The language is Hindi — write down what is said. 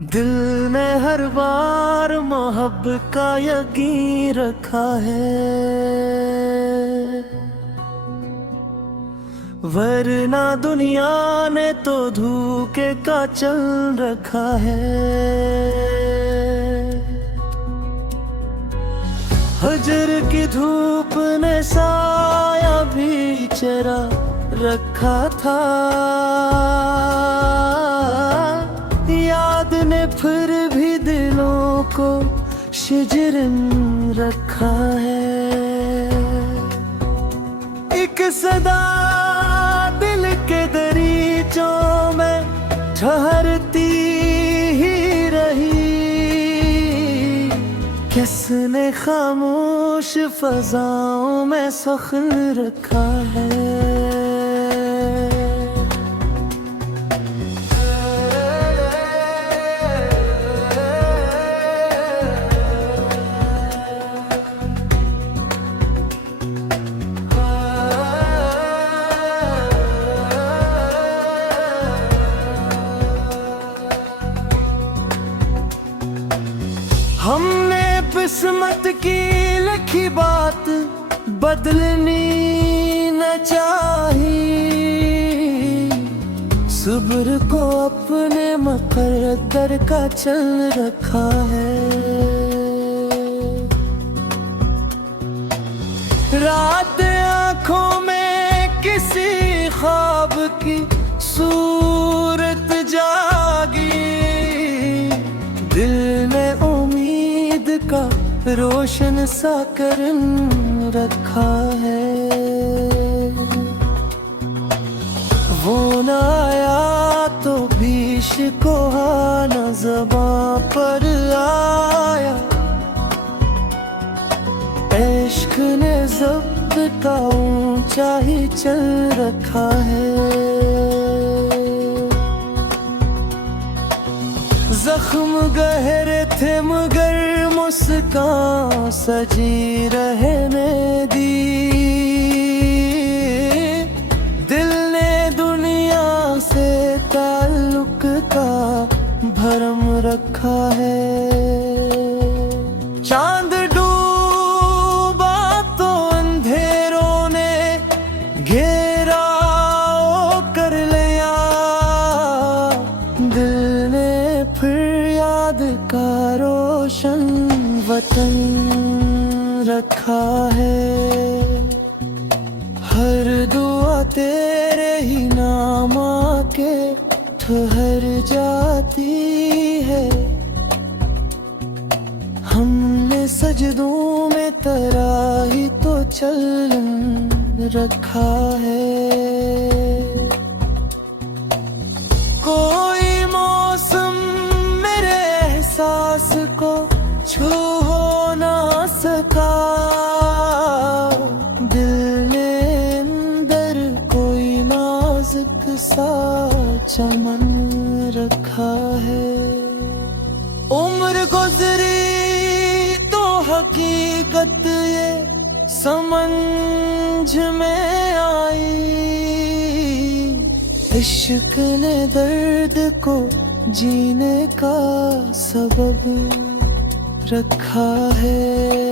दिल ने हर बार मोहब्बत का यकीन रखा है, वरना दुनिया ने तो धोखे का चल रखा है। हजर की धूप ने साया भी चरा रखा था, याद ने फिर भी दिलों को शिजरन रखा है। एक सदा दिल के दरीचों में ठहरती ही रही, किसने खामोश फजाओं में सुखन रखा है। हमने किस्मत की लिखी बात बदलनी न चाही, सब्र को अपने मुकद्दर का चल रखा है। रात आँखों में किसी ख्वाब की सूरत जागी, दिल ने का रोशन सा करन रखा है। वो न आया तो भी शिकवा ज़बां पर आया, इश्क ने ज़ब्त का ऊंचा ही चल रखा है। जख्म गहरे थे मगर मुस्कान सजी रहने दी, दिल ने दुनिया से ताल्लुक का भरम रखा है। चांद डूबा तो अंधेरों ने घेराव कर लिया, दिल ने फिर याद का रोशन वतन रखा है। हर दुआ तेरे ही नाम आके ठहर जाती है, हमने सजदों में तराही तो चल रखा है। कोई मौसम मेरे एहसास को छू हो ना सका, दिल ने अंदर कोई नाजुक सा चमन रखा है। उम्र गुजरी तो हकीकत ये समझ में आई, इश्क ने दर्द को जीने का सबब रखा है।